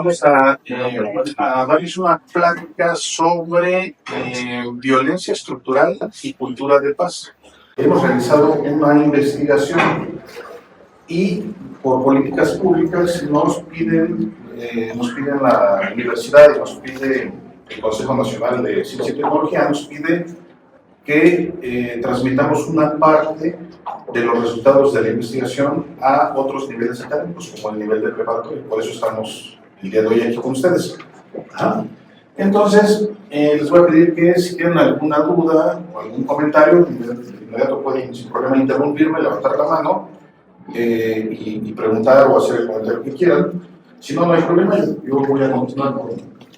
Vamos a darles una plática sobre violencia estructural y cultura de paz. Hemos realizado una investigación y por políticas públicas nos piden la universidad y nos pide el Consejo Nacional de Ciencia y Tecnología, nos pide que transmitamos una parte de los resultados de la investigación a otros niveles académicos, como el nivel de preparatoria. Por eso estamos el día de hoy aquí con ustedes. Entonces, les voy a pedir que si tienen alguna duda o algún comentario, de inmediato pueden sin problema interrumpirme, levantar la mano y preguntar o hacer el comentario que quieran. Si no, no hay problema, yo voy a continuar con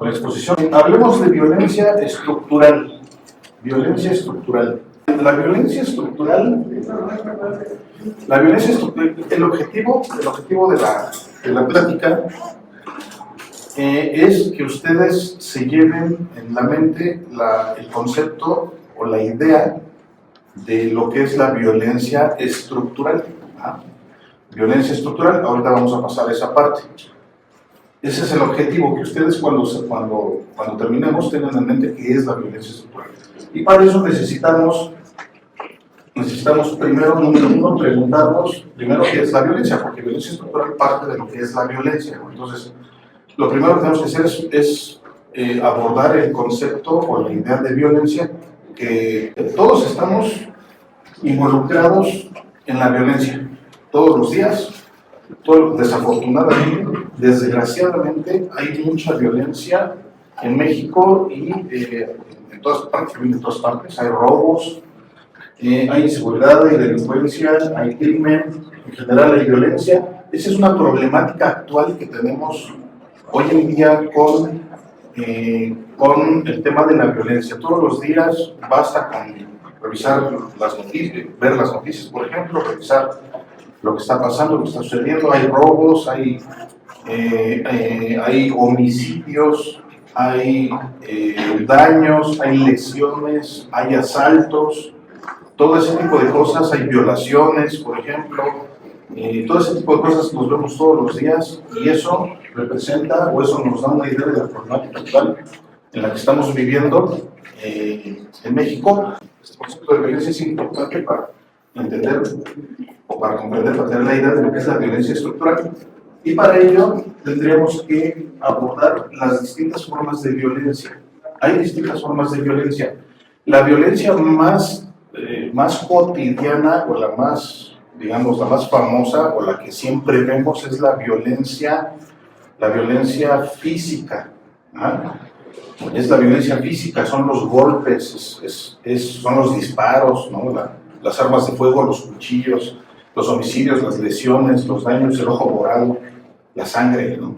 la exposición. Hablemos de violencia estructural. Violencia estructural. La violencia estructural, el objetivo de la plática es que ustedes se lleven en la mente el concepto o la idea de lo que es la violencia estructural. Violencia estructural, ahorita vamos a pasar a esa parte. Ese es el objetivo, que ustedes cuando terminemos tengan en mente qué es la violencia estructural. Y para eso necesitamos primero, número uno, preguntarnos primero qué es la violencia, porque violencia estructural parte de lo que es la violencia. Entonces, lo primero que tenemos que hacer es abordar el concepto o la idea de violencia, que todos estamos involucrados en la violencia, todos los días. Desafortunadamente, desgraciadamente, hay mucha violencia en México y en todas partes, hay robos, hay inseguridad, hay delincuencia, hay crimen, en general hay violencia. Esa es una problemática actual que tenemos hoy en día con el tema de la violencia. Todos los días basta con revisar las noticias, ver las noticias, por ejemplo, revisar lo que está pasando, lo que está sucediendo. Hay robos, hay homicidios, hay daños, hay lesiones, hay asaltos, todo ese tipo de cosas, hay violaciones, por ejemplo, todo ese tipo de cosas nos vemos todos los días, y eso representa, o eso nos da una idea de la problemática actual en la que estamos viviendo en México. Este concepto de violencia es importante para entender o para comprender, para tener la idea de lo que es la violencia estructural. Y para ello tendríamos que abordar las distintas formas de violencia. Hay distintas formas de violencia. La violencia más cotidiana, o la más, digamos, la más famosa, o la que siempre vemos, es la violencia física. Es la violencia física, son los golpes, son los disparos, ¿no? Las armas de fuego, los cuchillos, los homicidios, las lesiones, los daños, el ojo morado, la sangre, ¿no?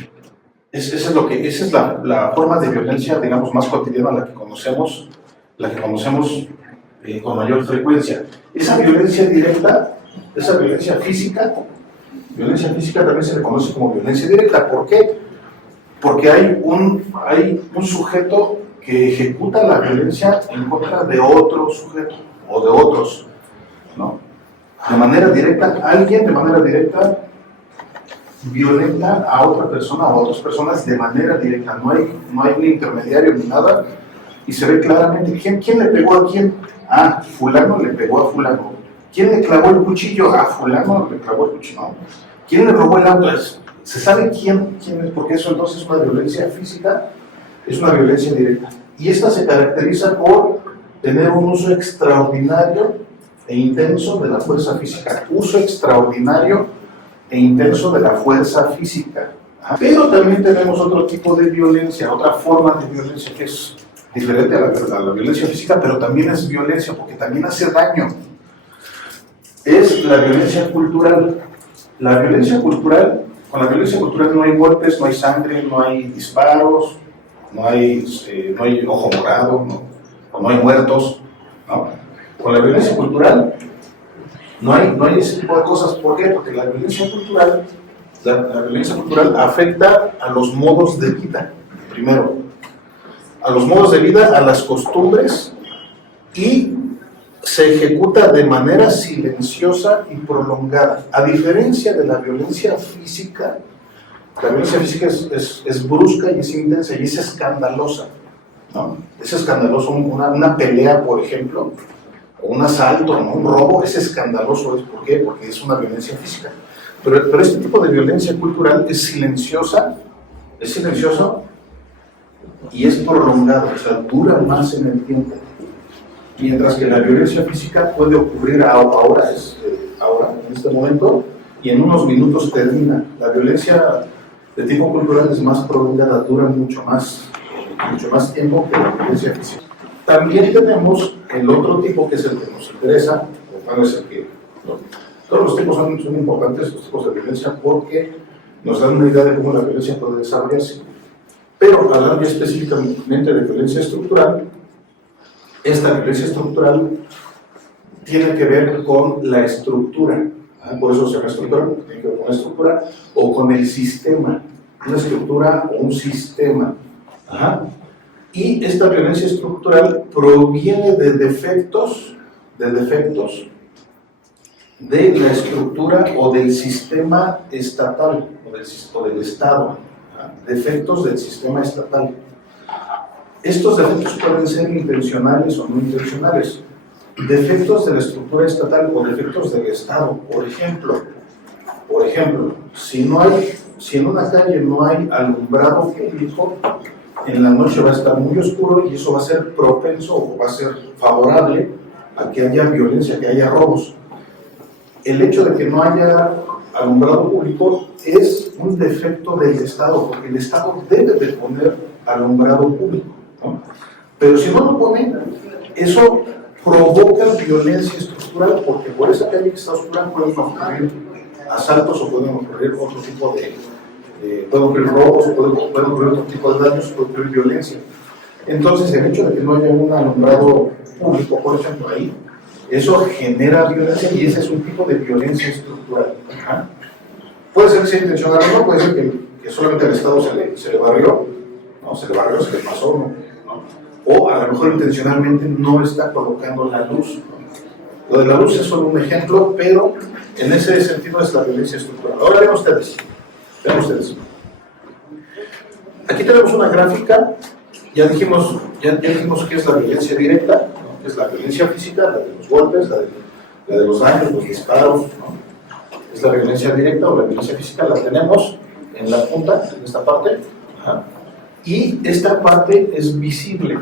Esa es la forma de violencia, digamos, más cotidiana, la que conocemos con mayor frecuencia. Esa violencia directa, esa violencia física también se le conoce como violencia directa. ¿Por qué? Porque hay un sujeto que ejecuta la violencia en contra de otro sujeto o de otros, ¿no? De manera directa, alguien de manera directa violenta a otra persona o a otras personas de manera directa. No hay un intermediario ni nada, y se ve claramente quién le pegó a quién. Fulano le pegó a fulano. ¿Quién le clavó el cuchillo? Fulano le clavó el cuchillo. ¿No? ¿Quién le robó el auto? Se sabe quién es, porque eso entonces es una violencia física, es una violencia directa. Y esta se caracteriza por tener un uso extraordinario e intenso de la fuerza física. Uso extraordinario e intenso de la fuerza física. Pero también tenemos otro tipo de violencia, otra forma de violencia que es diferente a la violencia física, pero también es violencia porque también hace daño. Es la violencia cultural. La violencia cultural, con la violencia cultural no hay golpes, no hay sangre, no hay disparos, no hay ojo morado, no hay muertos, ¿no? Con la violencia cultural no hay ese tipo de cosas. ¿Por qué? Porque la violencia cultural afecta a los modos de vida, primero, a los modos de vida, a las costumbres, y se ejecuta de manera silenciosa y prolongada. A diferencia de la violencia física, La violencia física es brusca y es intensa y es escandalosa, ¿no? Es escandaloso una pelea, por ejemplo, o un asalto, ¿no? Un robo, es escandaloso. ¿Por qué? Porque es una violencia física. Pero este tipo de violencia cultural es silencioso y es prolongado, o sea, dura más en el tiempo. Mientras que la violencia física puede ocurrir ahora, en este momento, y en unos minutos termina. La violencia de tipo cultural es más prolongada, dura mucho más tiempo que la violencia física. También tenemos el otro tipo, que es el que nos interesa, o es el que, ¿no? Todos los tipos son importantes, los tipos de violencia, porque nos dan una idea de cómo la violencia puede desarrollarse. Pero hablando específicamente de violencia estructural, esta violencia estructural tiene que ver con la estructura. Por eso se llama estructura, porque tiene que ver con la estructura o con el sistema. Una estructura o un sistema. Y esta violencia estructural proviene de defectos de la estructura o del sistema estatal o del Estado. Defectos del sistema estatal. Estos defectos pueden ser intencionales o no intencionales. Defectos de la estructura estatal o defectos del Estado. Por ejemplo, si en una calle no hay alumbrado público, en la noche va a estar muy oscuro y eso va a ser propenso o va a ser favorable a que haya violencia, que haya robos. El hecho de que no haya alumbrado público es un defecto del Estado, porque el Estado debe de poner alumbrado público, ¿no? Pero si no lo pone, eso provoca violencia estructural, porque por esa calle que está oscura pueden ocurrir asaltos o pueden ocurrir otro tipo pueden ocurrir robos, pueden ocurrir otro tipo de daños, puede ocurrir violencia. Entonces, el hecho de que no haya un alumbrado público, por ejemplo, ahí, eso genera violencia y ese es un tipo de violencia estructural. Puede ser que sea intencional o no, puede ser que solamente al Estado se le barrió, ¿no? Se le pasó, ¿no? O a lo mejor intencionalmente no está colocando la luz, ¿no? Lo de la luz es solo un ejemplo, pero en ese sentido es la violencia estructural. Ahora vean ustedes. Aquí tenemos una gráfica, ya dijimos que es la violencia directa, ¿no? Que es la violencia física, la de los golpes, la de los daños, los disparos, ¿no? Es la violencia directa o la violencia física, la tenemos en la punta, en esta parte, y esta parte es visible.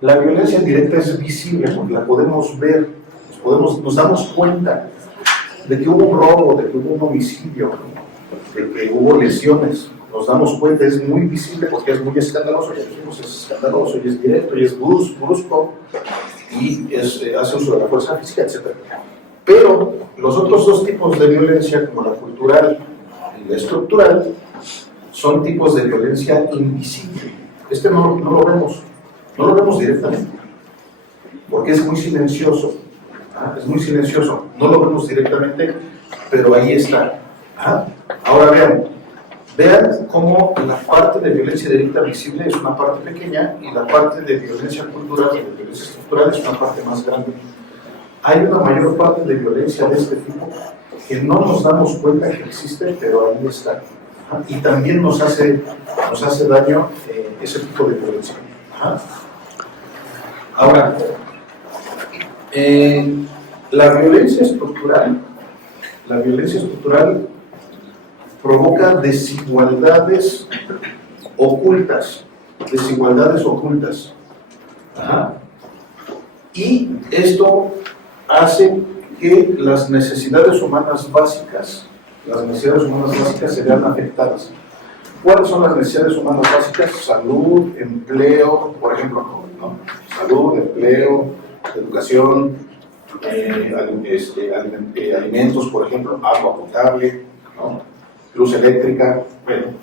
La violencia directa es visible porque la podemos ver, nos damos cuenta de que hubo un robo, de que hubo un homicidio, de que hubo lesiones. Nos damos cuenta, es muy visible porque es muy escandaloso, ya dijimos, es escandaloso y es directo y es brusco y hace uso de la fuerza física, etc. Pero los otros dos tipos de violencia, como la cultural y la estructural, son tipos de violencia invisible. Este no lo vemos directamente, porque es muy silencioso, no lo vemos directamente, pero ahí está. Ahora vean cómo la parte de violencia directa visible es una parte pequeña y la parte de violencia cultural y de violencia estructural es una parte más grande. Hay una mayor parte de violencia de este tipo que no nos damos cuenta que existe, pero ahí está. Y también nos hace daño ese tipo de violencia. Ahora, la violencia estructural provoca desigualdades ocultas. Y esto hace que las necesidades humanas básicas se vean afectadas. ¿Cuáles son las necesidades humanas básicas? Salud, empleo, por ejemplo, ¿no? Salud, empleo, educación, alimentos, por ejemplo, agua potable, ¿no? Luz eléctrica,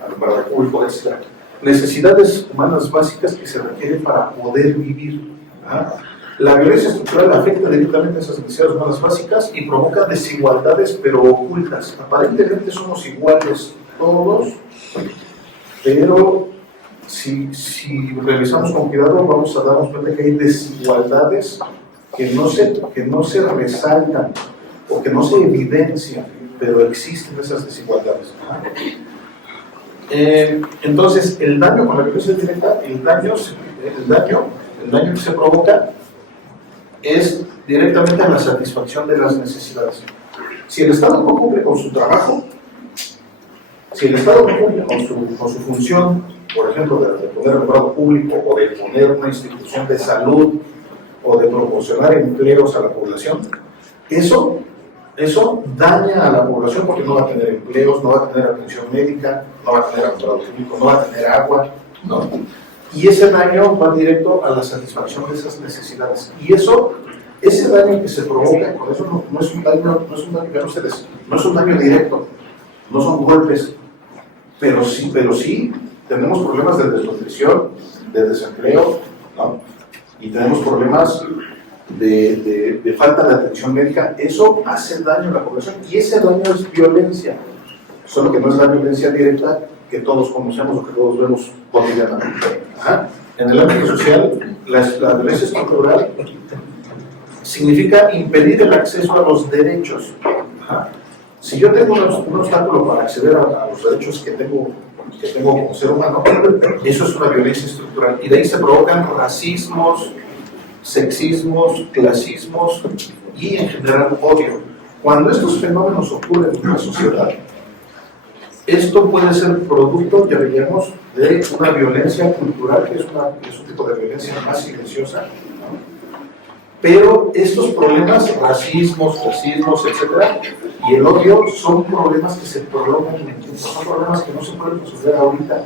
alumbrado público, etc. Necesidades humanas básicas que se requieren para poder vivir. La violencia estructural afecta directamente a esas necesidades humanas básicas y provoca desigualdades, pero ocultas. Aparentemente somos iguales todos, pero si revisamos con cuidado vamos a darnos cuenta que hay desigualdades que no se resaltan o que no se evidencian, pero existen esas desigualdades. Entonces, el daño con la violencia directa, el daño que se provoca es directamente a la satisfacción de las necesidades. Si el Estado no cumple con su trabajo, si el Estado no cumple con su función, por ejemplo, de poner alumbrado público o de poner una institución de salud o de proporcionar empleos a la población, eso daña a la población porque no va a tener empleos, no va a tener atención médica, no va a tener alumbrado público, no va a tener agua, ¿no? Y ese daño va directo a la satisfacción de esas necesidades. Y ese daño que se provoca, por eso no es un daño directo, no son golpes, pero sí tenemos problemas de desnutrición, de desempleo, ¿no? Y tenemos problemas de falta de atención médica. Eso hace daño a la población y ese daño es violencia, solo que no es la violencia directa que todos conocemos o que todos vemos cotidianamente. En el ámbito social, la violencia estructural significa impedir el acceso a los derechos. Si yo tengo un obstáculo para acceder a los derechos que tengo como ser humano, eso es una violencia estructural. Y de ahí se provocan racismos, sexismos, clasismos y en general odio. Cuando estos fenómenos ocurren en una sociedad, esto puede ser producto, ya veíamos, de una violencia cultural, que es un tipo de violencia más silenciosa, ¿no? Pero estos problemas, racismos, clasismos, etcétera, y el odio son problemas que se prolongan en el tiempo, son problemas que no se pueden resolver ahorita,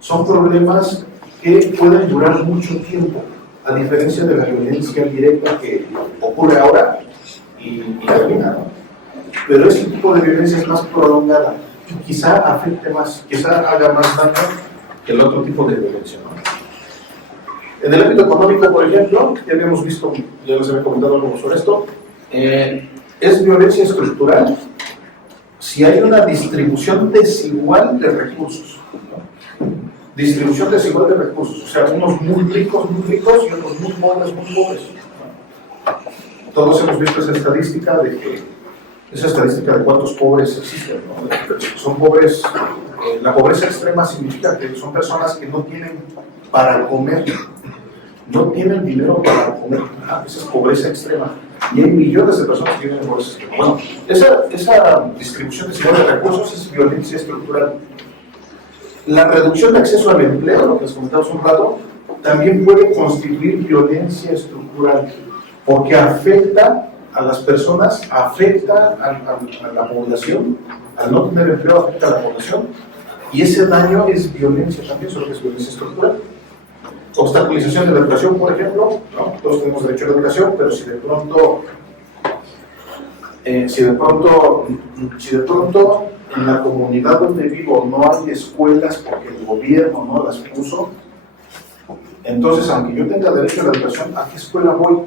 son problemas que pueden durar mucho tiempo, a diferencia de la violencia directa que ocurre ahora y termina, ¿no? Pero ese tipo de violencia es más prolongada y quizá afecte más, quizá haga más daño que el otro tipo de violencia, ¿no? En el ámbito económico, por ejemplo, ya habíamos visto, ya les había comentado algo sobre esto, es violencia estructural si hay una distribución desigual de recursos, ¿no? Distribución desigual de recursos, o sea, unos muy ricos y otros muy pobres, ¿no? Todos hemos visto esa estadística de cuántos pobres existen, ¿no? Son pobres, la pobreza extrema significa que son personas que no tienen para comer, no tienen dinero para comer. Esa es pobreza extrema. Y hay millones de personas que viven en pobreza extrema. Bueno, esa distribución desigual de recursos es violencia estructural. La reducción de acceso al empleo, lo que les comentamos un rato, también puede constituir violencia estructural, porque afecta a las personas, afecta a la población, al no tener empleo afecta a la población, y ese daño es violencia también, solo que es violencia estructural. Obstaculización de la educación, por ejemplo, ¿no? Todos tenemos derecho a la educación, pero si de pronto en la comunidad donde vivo no hay escuelas porque el gobierno no las puso, entonces aunque yo tenga derecho a la educación, ¿a qué escuela voy?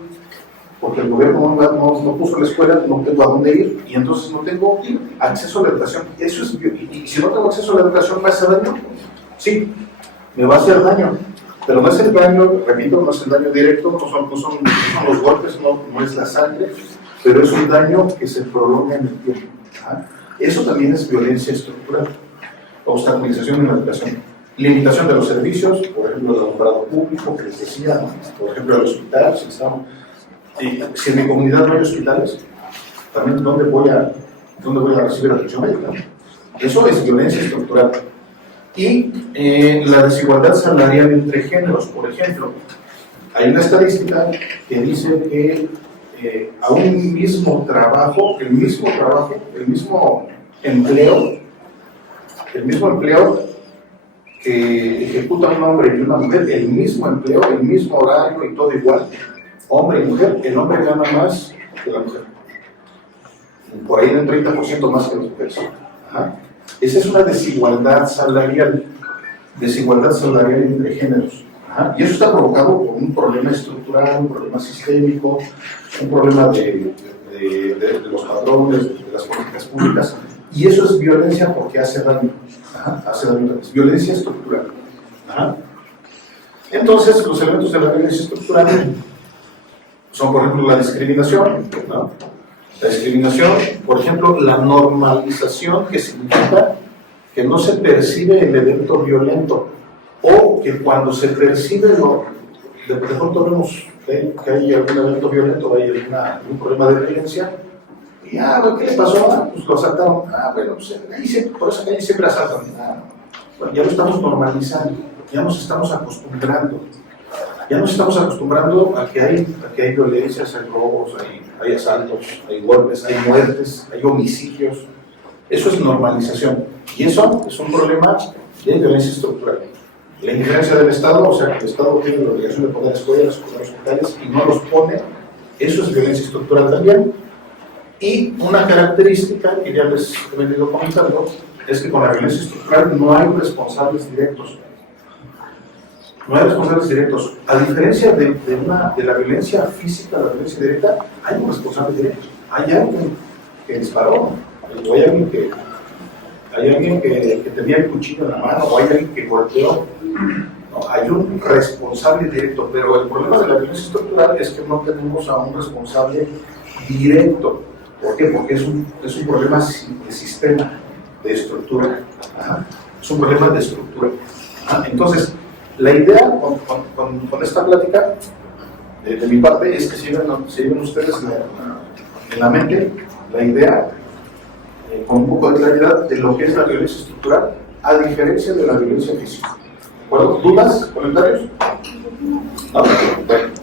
Porque el gobierno no puso la escuela, no tengo a dónde ir y entonces no tengo acceso a la educación. Eso es, y si no tengo acceso a la educación, ¿va a hacer daño? Sí, me va a hacer daño. Pero no es el daño, repito, no es el daño directo, no son los golpes, no es la sangre, pero es un daño que se prolonga en el tiempo. Eso también es violencia estructural. Obstaculización en la educación. Limitación de los servicios, por ejemplo, el alumbrado público, que les decía, ¿no? Por ejemplo, el hospital, si en mi comunidad no hay hospitales, también ¿dónde voy a recibir atención médica? Eso es violencia estructural. Y la desigualdad salarial entre géneros, por ejemplo. Hay una estadística que dice que a un mismo trabajo, el mismo empleo que ejecuta un hombre y una mujer, el mismo empleo, el mismo horario y todo igual, hombre y mujer, el hombre gana más que la mujer. Por ahí un 30% más que las mujeres. Esa es una desigualdad salarial entre géneros. Y eso está provocado por un problema estructural, un problema sistémico, un problema de los patrones, de las políticas públicas. Y eso es violencia porque hace daño. Es violencia estructural. Entonces, los elementos de la violencia estructural son, por ejemplo, la discriminación, ¿no? La discriminación, por ejemplo, la normalización, que significa que no se percibe el evento violento, o que cuando se percibe de pronto vemos que hay algún evento violento, hay algún problema de violencia, y ¿qué le pasó? Pues lo asaltaron. Bueno, pues por esa calle siempre asaltan. Bueno, ya lo estamos normalizando, ya nos estamos acostumbrando. Ya nos estamos acostumbrando a que hay violencias, hay robos, hay asaltos, hay golpes, hay muertes, hay homicidios. Eso es normalización. Y eso es un problema de violencia estructural. La injerencia del Estado, o sea, que el Estado tiene la obligación de poner escuelas, poner hospitales y no los pone, eso es violencia estructural también. Y una característica que ya les he venido comentando es que con la violencia estructural no hay responsables directos. No hay responsables directos. A diferencia de la violencia física, la violencia directa, hay un responsable directo. Hay alguien que disparó, o hay alguien que tenía el cuchillo en la mano, o hay alguien que golpeó. No, hay un responsable directo, pero el problema de la violencia estructural es que no tenemos a un responsable directo. ¿Por qué? Porque es un problema de sistema, de estructura. Es un problema de estructura. Entonces, la idea con esta plática, de mi parte, es que se lleven ustedes en la mente la idea, con un poco de claridad, de lo que es la violencia estructural, a diferencia de la violencia física. ¿De acuerdo? ¿Dudas? ¿Comentarios? No. Bueno.